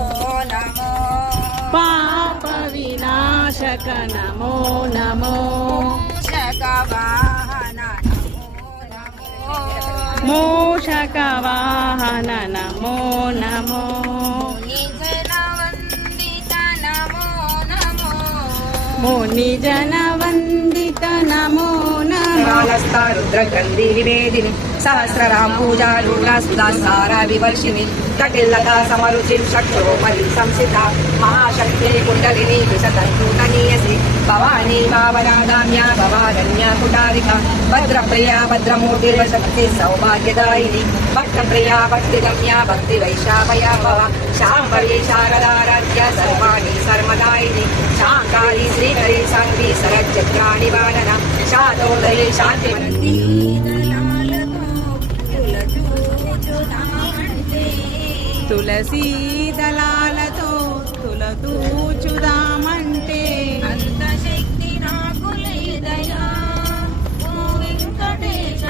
नमो पाप विनाशक नमो नमो शकवाहन मूषक वाहन नमो नमो मुनिजन वंदित नमो नमो रुद्रगंधि निवेदिनी सहस्रराम पूजारूढा सुधासारा विवर्षिणी जटिलता समरुचिं शक्रोपरि संसिता महाशक्ति कुण्डलिनी विशतन्तूतनीयसी भवानी भावनादाम्या भवारण्या कुटारिका भद्रप्रिया भद्रमूर्तिर्वशक्ति सौभाग्यदायिनी भक्तप्रिया भक्तिगम्या भक्तिवैशाखया भव शाम्भवी शारदाराध्या सर्वाणि सर्वदायिनी शाङ्कारि श्रीकरी शान्ति सरच्चक्राणि वादना शातोदये शान्तिमनन्ति तुलसी दलालतो तुलतूచుదామంటే అంత శక్తి నాకు లేదయా ఓ వెంకటేశ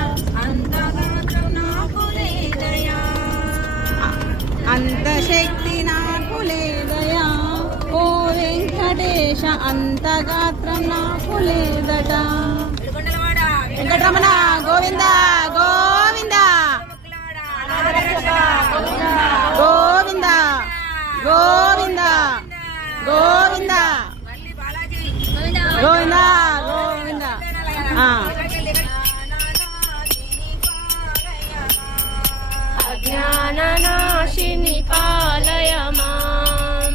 అంత గాత్రం నాకు లేదయా అంత శక్తి నాకు లేదయా ఓ వెంకటేశ అంత గాత్రం నాకు లేదట వెంకటరమణ గోవింద గోవింద గోవింద గోవింద గోవింద గోవింద గోవింద అజ్ఞాననాశిని పాలయ మాం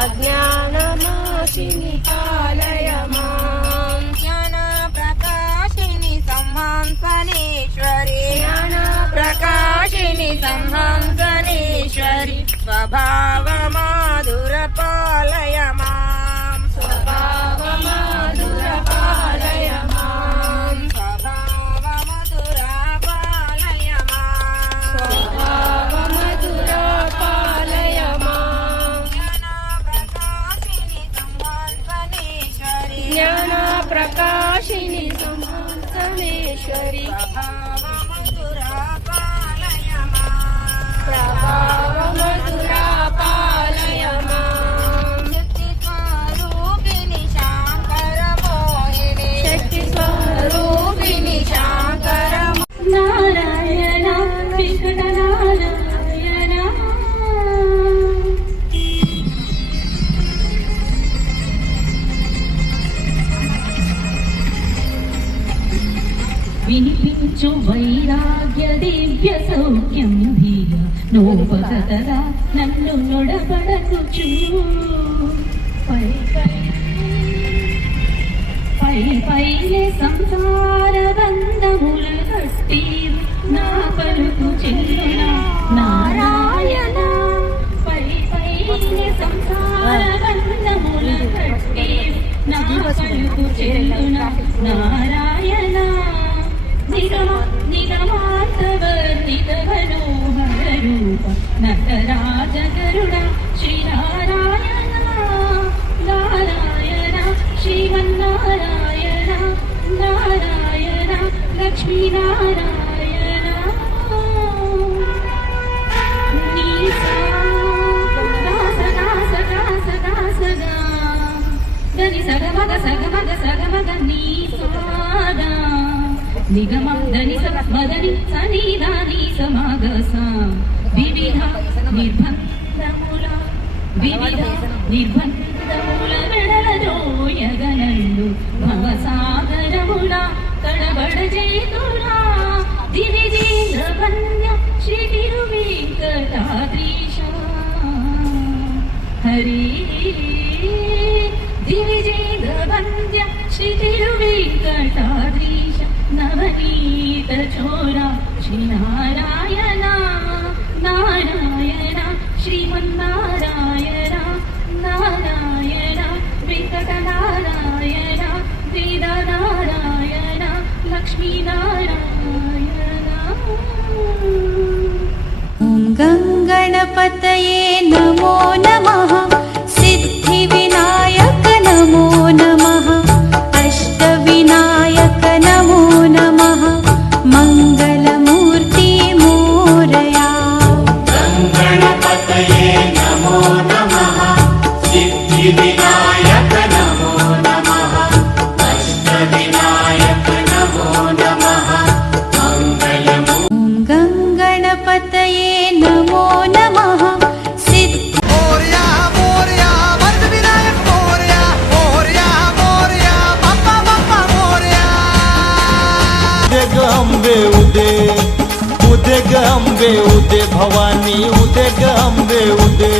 అజ్ఞాననాశిని పాలయ మాం జ్ఞాన ప్రకాశిని సంహంసనేశ్వరి జ్ఞాన ప్రకాశిని సంహంసనేశ్వరి స్వభావ మాధుర పాలయ మాం స్వభావ మాధుర పాలయ మాం స్వభావ మధుర పాలయ మాం స్వభావ మధుర పాలయ మాం జ్ఞాన ప్రకాశిని సంహంసనేశ్వరి జ్ఞాన ప్రకాశిని సంహంసనేశ్వరి ప్రభావ మధుర పాలయ మాం ప్రభావ మధుర పాలయ మాం శక్తి స్వరూపిణి శాంకర మోహిని శక్తి స్వరూపిణి శాంకర నారాయణ విష్ణు నారాయణ వినిపించు వైరాగ్య దివ్య సౌఖ్యం ధీర నోపగతరా నన్ను నొడబడకుచు పై పైనే సంసార బంధముల కట్టి నా పలుకు చెల్లున నారాయణ పైనే సంసార బంధముల కట్టి నా పలుకు చెల్లున నారాయణ నిగమాంతవర్ణితమనోహరూప నటరాజగరుడ శ్రీనారాయణ నారాయణ శ్రీమన్నారాయణ నారాయణ లక్ష్మీనారాయణ నీసా దాస దాస దాస దాసగా దని సగమగ సగమగ సగమగ నీసాదా నిగమ దని మదని సనిదాని సమాగస వివిధ నిర్బంధముల వెడలజోయగనందు భవసాగరముల తడబడ చేతులా దివిజేంద్ర వన్య శ్రీ తిరువేంకటాద్రీశ హరి దివిజేంద్ర వంద్య శ్రీ తిరువేంకటాద్రీశ నవనీత చోరా శ్రీనారాయణ నారాయణ శ్రీమన్నారాయణ నారాయణ వెంకటనారాయణ వేదనారాయణ లక్ష్మీనారాయణ ఓం గంగణపతయే నమో నమః సిద్ధి వినాయక నమో నమః అష్ట వినాయక నమో నమః మంగళమూర్తి మోర उदे ग अंबे उदे उदे ग अंबे उदे भवानी उदे ग अंबे उदे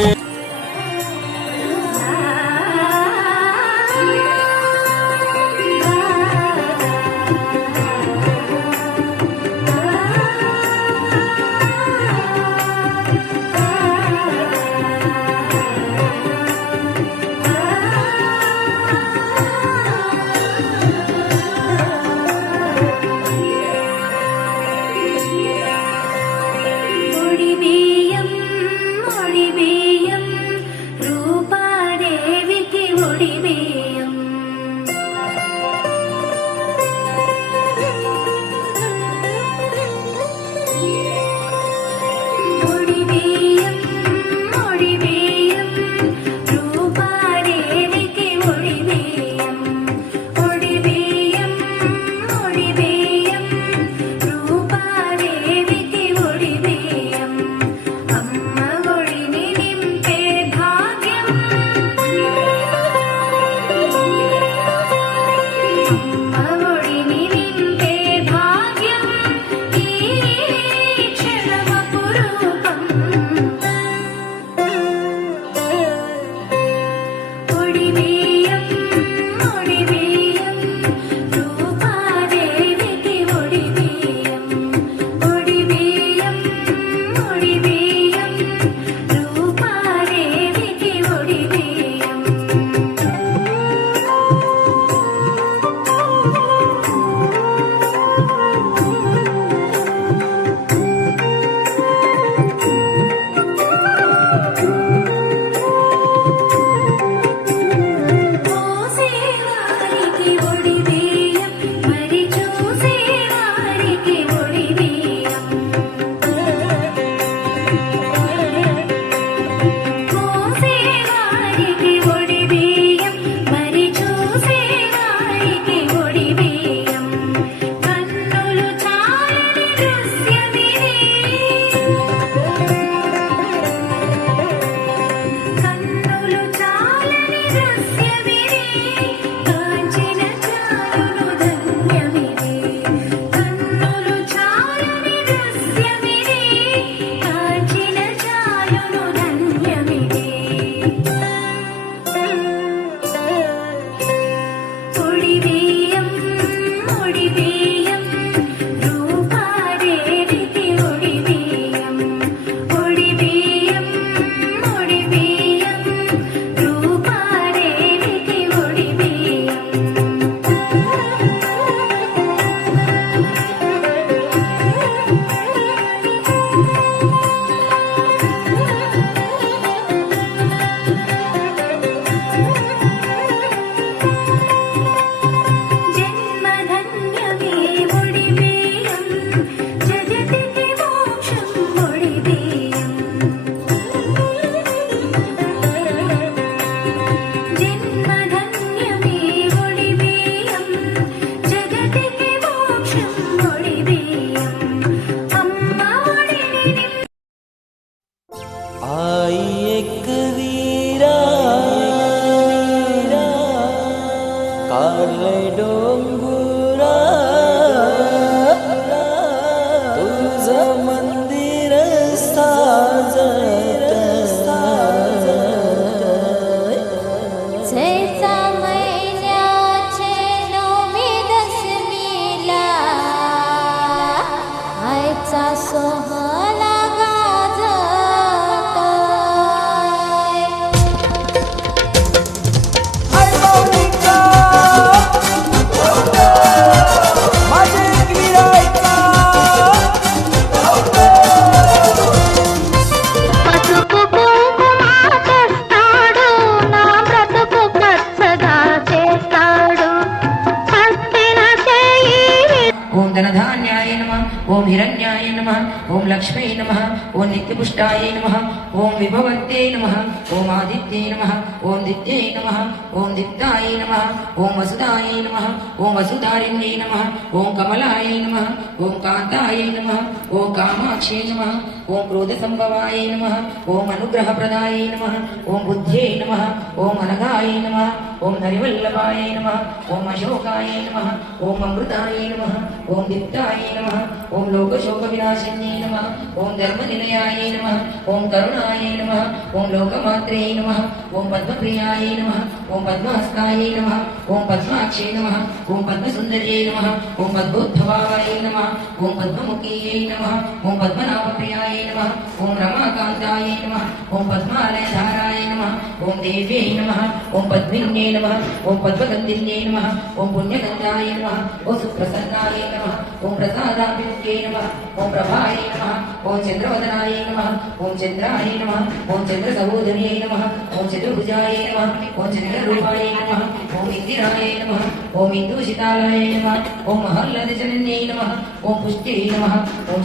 ओम हिरण्याय नमः, ओम लक्ष्मी नमः, ओम नित्यपुष्टाय नमः, ओम विभवन्ते नमः, ओम आदित्ये नमः, ओम दित्ये नमः, ओम दीप्ताय नमः, ओम वसुदाय नमः, ओम वसुधारिण्ये नमः, ओम कमलाय नमः, ओम कान्ताय नमः, ओम कामाक्षे नमः, ओम क्रोधसंभवाय नमः, ओम अनुग्रहप्रदाय नमः, ओम बुद्ध्ये नमः, ओम अनघाय नमः, ఓం హరివల్లభాయ నమః ఓం అశోకాయ నమః ఓం అమృతాయ నమః ఓం దీప్తాయ నమః ఓం లోకశోక వినాశన్యై నమః ఓం ధర్మనిలయాయ నమః ఓం కరుణాయ నమః ఓం లోకమాత్రే నమః ఓం పద్మప్రియాయ నమః ఓం పద్మహస్తాయ నమః ఓం పద్మాక్షే నమః ఓం పద్మసుందర్యై నమః ఓం పద్మోద్భవాయ నమః ఓం పద్మముఖీయై నమః ఓం పద్మనాభప్రియాయ నమః ఓం రమాకాంతాయ నమః ఓం పద్మాలయధారాయ నమః ఓం దేవ్యై నమః ఓం పద్మిన్యై నమః ఓం పద్మగంధిన్యై నమః ఓం పుణ్యగంధాయ నమః ఓం సుప్రసన్నాయ నమః ఓం ప్రసాదాభిముఖ్యై నమః ఓం ప్రభాయ నమః ఓం చంద్రవదనాయ నమః ఓం చంద్రాయ నమః ఓం చంద్ర సహోదర్యై నమః ఓం చతుర్భుజాయ నమః ఓం చంద్రరూపాయ నమః ఓం ఇందిరాయ నమః ఓం ఇందూషితాలయ నమః ఓం మహల్లదజనన్యై నమః ఓం పుష్ట్యై నమః ఓం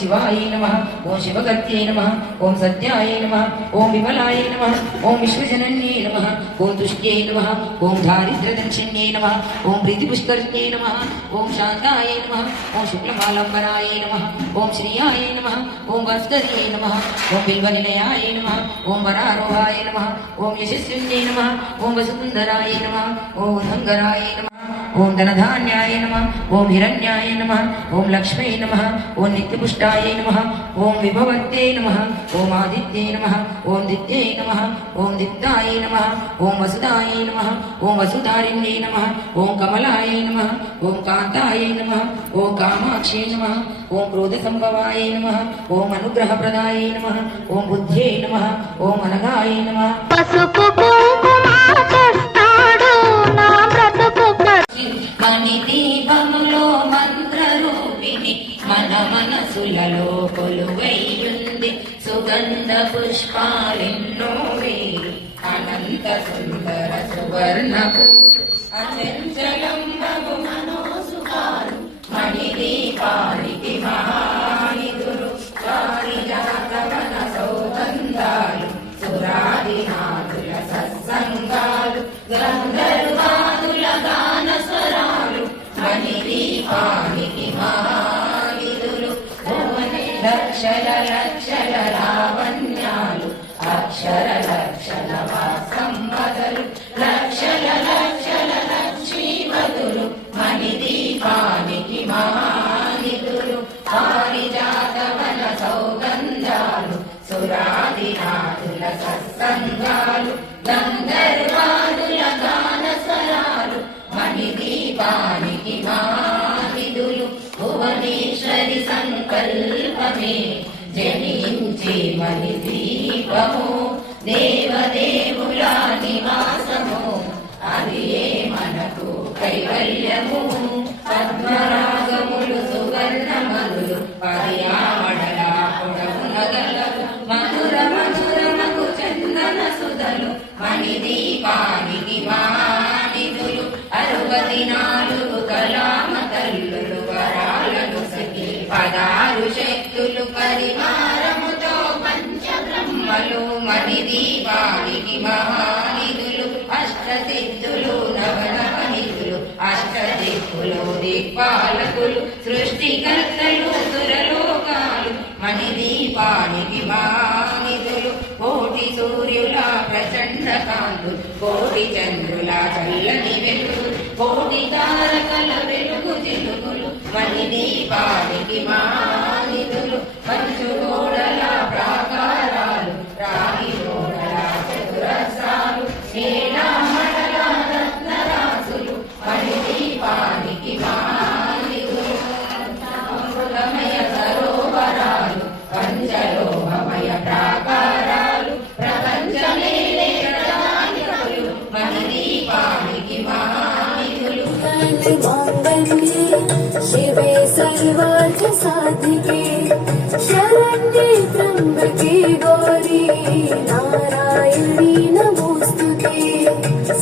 శివాయ నమః ఓం శివగత్యై నమః ఓం సత్యాయ నమః ఓం విమలాయ నమః ఓం విశ్వజనన్యై నమః ఓం తుష్ట్యై నమః ఓం దారిద్ర్యదక్షిణ్యై నమః ఓం ప్రీతిపుష్కరిణ్యై నమః ఓం శాంతాయ నమః ఓం శుక్లమాలంబరాయ నమః ఓం శ్రీయాయ నమః ఓం భాస్కర్యై నమః ఓం బిల్వనిలయాయ నమః ఓం వరారోహాయ నమః ఓం యశస్విన్యై నమః ఓం వసుందరాయ నమః ఓం ఉదంగరాయ నమః ఓం ధనధాన్యాయ నమః ఓం హిరణ్యాయ నమః ఓం లక్ష్మీ నమః ఓం నిత్యపుష్టాయ నమః ఓం విభవత్యై నమః ఓం ఆదిత్యై నమః ఓం దిత్యై నమః ఓం దిప్తాయ నమః ఓం వసుదాయ నమః ఓం వసుధారిణ్యై నమః ఓం కమలాయ నమః ఓం కాంతాయ నమః ఓం కామాక్షై నమః ఓం క్రోధ సంభవాయ నమః ఓం అనుగ్రహప్రదాయ నమః ఓం బుద్ధ్యై నమః ఓం అనగాయ నమః పసుపు కుంకుమ తెస్తాడు నా బ్రతుకు మణి దీపములో మంత్ర రూపిణి మన మనసులలో కొలువైయుంది సుగంధ పుష్పాలెన్నో వేరు అనంత సుందర సువర్ణపు అచంచలం బహు మనోసుకాలు మణి దీపానికి మహానిధులు పారిజాతవన సౌగంధాలు సురాదినాథుల సత్సంగాలు గంధర్వాదుల గాన స్వరాలు మణి దీపానికి మహానిధులు లక్షల లక్షల లావణ్యాలు అక్షర లక్షల సంపదలు లక్షల లక్షల లక్ష్మీపదులు మణి దీపానికి మహానిధులు పారిజాతవన సౌగంధాలు సురాదినాథుల సత్సంగాలు గంధర్వాదుల గాన స్వరాలు మణి దీపానికి మహానిధులు భువనేశ్వరి సంకల్పమే జనించి మణి దీపము దేవదేవుల నివాసము అది మనకు కైవల్యము పద్మరాగములు సువర్ణమనులు పర్యావడల పొడవు నగలలు మధుర మధురమకు చందన సుధలు మణి దీపానికి మహానిధులు 64 కళామ తల్లులు వరాలను సఖి 16 శక్తులు పరివారముతో పంచబ్రహ్మలు మణి దీపానికి మహానిధులు అష్టసిద్ధులు నవనవనిధులు అష్టదిక్కులు దిక్పాలకులు సృష్టికర్తలు సురలోకాలు మణి దీపానికి మహానిధులు కోటి సూర్యుల ప్రచండ కాంతులు కోటి చంద్రుల చల్లని వెలుగు కోటి తారకల వెలుగు జిలుగులు మణి దీపానికి మహానిధులు పంచు గోడల ప్రాకారాలు రాగి గోడల చతురస్రాలు నీలామణల రత్నరాసులు మణి దీపానికి మహానిధులు అమృతమయ సరోవరాలు పంచలోహమయ ప్రాకారాలు ప్రపంచమేలే ప్రధానికులు మణి దీపానికి మహానిధులు शिवे सर्वार्थ साधिके शरण्ये त्र्यंबके गौरी नारायणी नमोस्तुते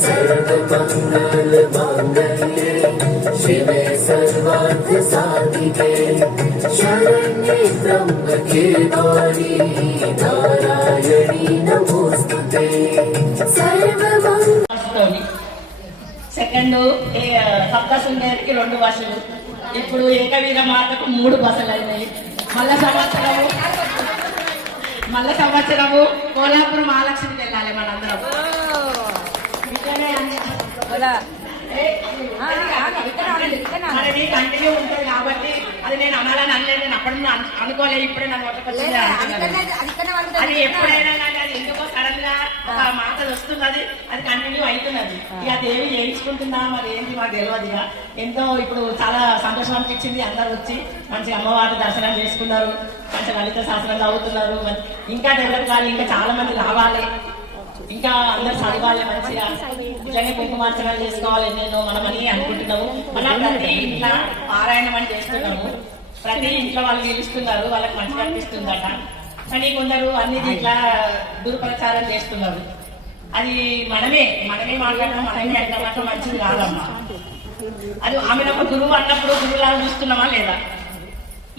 सर्वमंगल मांगल्ये शिवे सर्वार्थ साधिके शरण्ये त्र्यंबके गौरी नारायणी नमोस्तुते सर्वमंगल సెకండ్ సప్తసుందరికి 2 బస్సులు, ఇప్పుడు ఏకవీర మాతకు 3 బస్సులు అయినాయి. మళ్ళా సంవత్సరము కోలాపురం మహాలక్ష్మికి వెళ్ళాలి మనందరం. మనది కంటిన్యూ ఉంటుంది కాబట్టి అది నేను అనాలని అనలేదు. నేను అప్పటి నుండి అనుకోలేదు. ఇప్పుడే నన్ను ఒక్కకొచ్చింది. అది ఎప్పుడైనా కానీ అది ఎందుకో సడన్ గా ఒక మాట వస్తున్నది, అది కంటిన్యూ అవుతున్నది. ఇక అది ఏమి చేయించుకుంటుందా మరి ఏంటి మాకు తెలియదు. ఇక ఎంతో ఇప్పుడు చాలా సంతోషం అనిపించింది. అందరు వచ్చి మంచిగా అమ్మవారి దర్శనం చేసుకున్నారు, మంచిగా లలిత శాస్త్రం చదువుతున్నారు. ఇంకా డెవలప్ కావాలి, ఇంకా చాలా మంది రావాలి, ఇంకా అందరు చదవాలి, మంచిగా ఇట్లానే కుంకుమార్చనలు చేసుకోవాలి. ఎన్నెన్నో మనమని అనుకుంటున్నాము. మళ్ళీ ప్రతి ఇంట్లో పారాయణం అని చేస్తున్నాము. ప్రతి ఇంట్లో వాళ్ళు నిలుస్తున్నారు, వాళ్ళకి మంచిగా అనిపిస్తుందట. కానీ కొందరు అన్ని ఇట్లా దుర్ప్రచారం చేస్తున్నారు. అది మనమే మాట్లాడడం, మనమే అంటే మాత్రం మంచిది కాదమ్మా. అది ఆమెను ఒక గురువు అన్నప్పుడు గురువులాగా చూస్తున్నామా లేదా?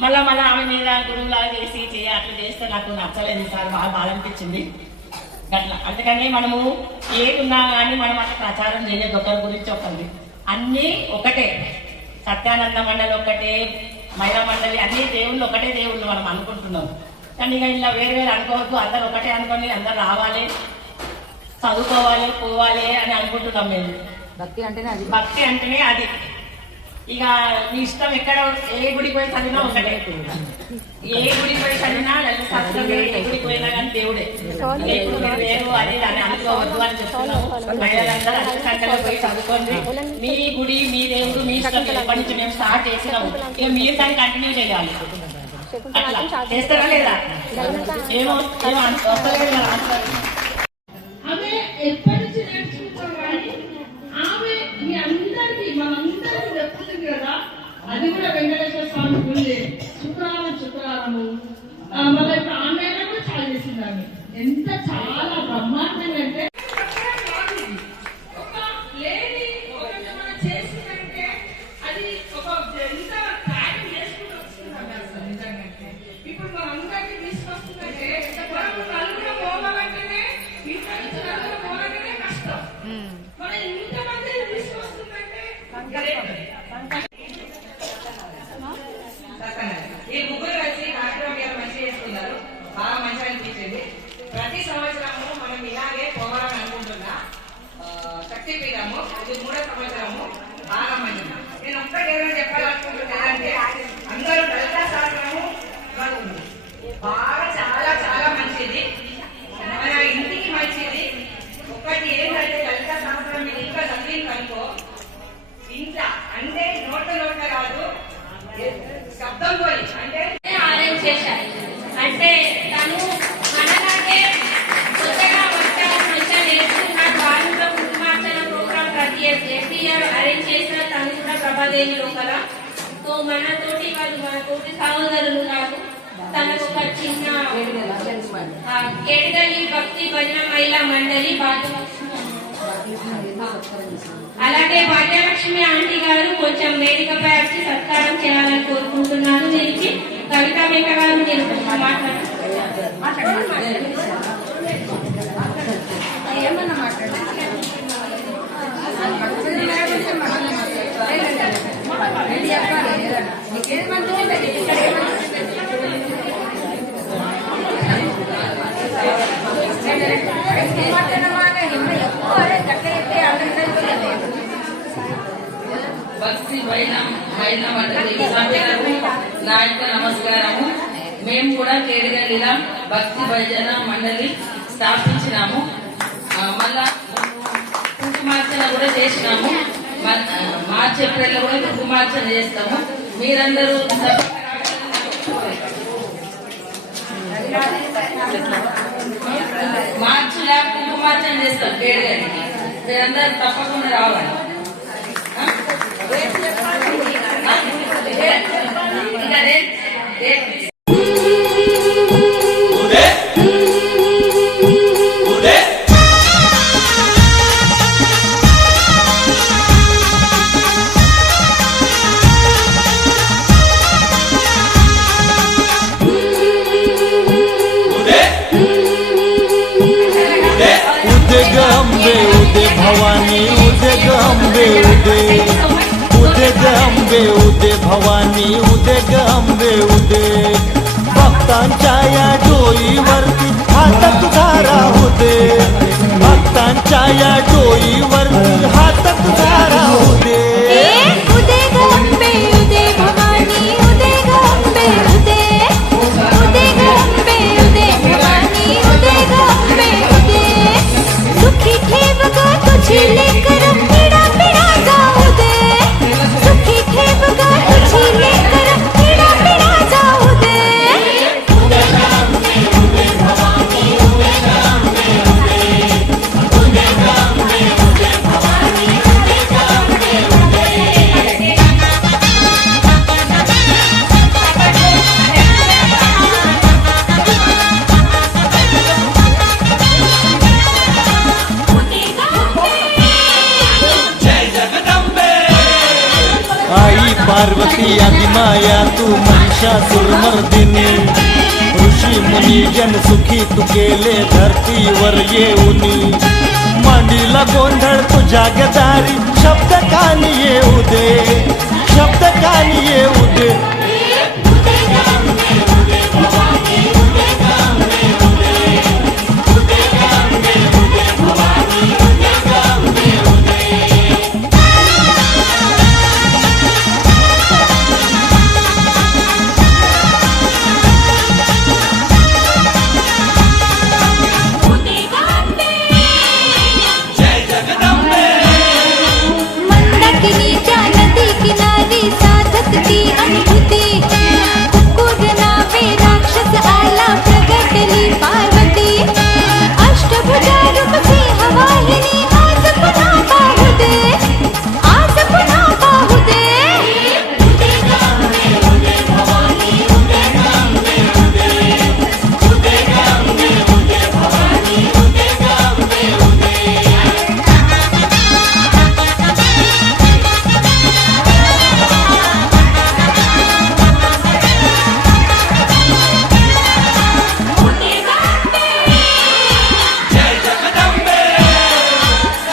మళ్ళా ఆమె మీద గురువులాగా చేసి అట్లా చేస్తే నాకు నచ్చలేదు. సార్ బాగా బాధ అనిపించింది అట్లా. అందుకని మనము ఏదున్నా కానీ మనం అట్లా ప్రచారం చేయదు ఒకరి గురించి ఒకరిది. అన్నీ ఒకటే, సత్యానంద మండలి ఒకటే, మహిళా మండలి, అన్ని దేవుళ్ళు ఒకటే దేవుళ్ళు మనం అనుకుంటున్నాం. కానీ ఇక ఇలా వేరు అనుకోవద్దు. అందరు ఒకటే అనుకోని అందరు రావాలి, చదువుకోవాలి, పోవాలి అని అనుకుంటున్నాం మేము. భక్తి అంటేనే అది. ఇక నీ ఇష్టం ఎక్కడ ఏ గుడికి పోయి చదివినా ఒకటే, ఏ గుడికి పోయి చదివినా లలిత శాస్త్రం, ఏ గుడికి పోయినా కానీ దేవుడే. ఇప్పుడు వేరు అది అని అనుకోవద్దు అని చెప్తున్నాము. మహిళలందరూ అన్ని సంఖ్యలో పోయి చదువుకోండి. మీ గుడి, మీ దేవుడు, మీ ఇష్టం. ఎప్పటి నుంచి మేము స్టార్ట్ చేసినాము, ఇక మీరు దాన్ని కంటిన్యూ చేయాలి. అట్లా చేస్తారా లేదా? ఏమో వస్తలేదు కదా ఆన్సర్. ఆమె ఎప్పటి నుంచి నేర్చుకుంటాం కానీ ఆమె మీ అందరికీ మనందరికీ చెప్తుంది కదా. అది కూడా వెంకటేశ్వర స్వామి గుళ్ళే, శుక్రవారము మళ్ళీ ఇప్పుడు ఆన్లైన్ కూడా చాలా చేసింది ఆమె. ఎంత చాలా బ్రహ్మాండంగా అంటే ఒక లేడీ ఒకటి మనం చేసిందంటే అది ఒక ఎంత త్యాగం చేసుకుంటూ వస్తుందండి. అసలు నిజంగా ఇప్పుడు మనం అందరికీ తీసుకొస్తుందంటే మనం నలుగురు పోవాలంటేనే, ఇంట్లో నుంచి నలుగురు పోవాలంటేనే కష్టం. మనం ఇంతమంది తీసుకొస్తుందంటే ఈ ముగ్గురు కలిసి కార్యక్రమం మంచిగా చేస్తున్నారు, బాగా మంచిగా అనిపించింది. ప్రతి సంవత్సరము మనం ఇలాగే పోవాలని అనుకుంటున్నా. శక్తిపీఠము ఇది 3వ సంవత్సరము, బాగా మంచిది. నేను ఒక్కటి ఏమైనా చెప్పాలనుకుంటున్నానంటే అందరూ లలిత శాస్త్రము బాగా చాలా చాలా మంచిది, మన ఇంటికి మంచిది. ఒకటి ఏంటంటే లలిత శాస్త్రం మీరు ఇంకా చదివింది అనుకో, ఇంట్లో అంటే నోట్ల కాదు, శబ్దం పోయి అంటే అరేంజ్ చేశారు. అంటే తను మనలాగే కొత్తగా వచ్చారు, మంచిగా నేర్చుకున్నాడు. వాళ్ళతో కుంకుమార్చన ప్రోగ్రామ్ ప్రతి ఇయర్ అరేంజ్ చేసిన తను కూడా ప్రభాదేవి లోపల. సో మనతోటి సహోదరులు కాదు, తనకు ఒక చిన్న కేడగల్లి భక్తి భజన మహిళా మండలి అలాగే భాగ్యలక్ష్మి ఆంటీ గారు కొంచెం వేదికపై వచ్చి సత్కారం చేయాలని కోరుకుంటున్నాను. దీనికి కవితా మేక గారు మీరు భక్తి మహిళా మండలి సభ్యులకు నా యొక్క నమస్కారము. మేము కూడా కేడగల్లిలా భక్తి భజన మండలి స్థాపించినాము. మళ్ళా కుంకుమార్చన కూడా చేసినాము. మార్చి ఏప్రిల్లో కూడా కుంకుమార్చన చేస్తాము. మీరందరూ మార్చిలా కుంకుమార్చన చేస్తాం కేడగల్లికి. మీరందరూ తప్పకుండా రావాలి. गंबे उदे भवानी उदे गंबे उदे गंबे उदे भवानी उदे गंबे उदे भक्तांच्या या डोईवरती हात तुझा राहू दे भक्तांच्या तुझ्या या डोईवर हात तुझा राहू दे उदे ग अंबे उदे भवानी उदे ग अंबे उदे उदे ग अंबे उदे भवानी उदे ग अंबे उदे सुखी ठेव ग तुझी लेकर पिढा पिढा जाऊ दे सुखी ठेव ग तुझी लेकर पिढा पिढा जाऊ दे आई पार्वती आदिमाया तू महिषासुरमर्दिनी ऋषी मुनी जन सुखी तू केले धरतीवर येऊनी मांडीला गोंधळ तुझ्या गदारी शब्द कानी येऊ दे शब्द कानी येऊ दे मंदाकिनीच्या नदी किनारी साधत ती अनुभूती कुक्कुट नावे राक्षस आला प्रगटली पार्वती अष्टभुजा रूप सिंहवाहिनी आज पुन्हा पाहू दे आज पुन्हा पाहू दे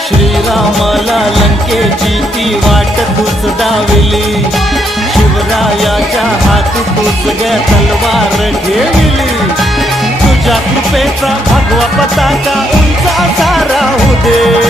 श्रीरामाला लंकेची ती वाट तूच दाविली शिवरायाच्या हाती तूच ग तलवार ठेविली तुझ्या कृपेचा भगवा पताका उंच असा राहू दे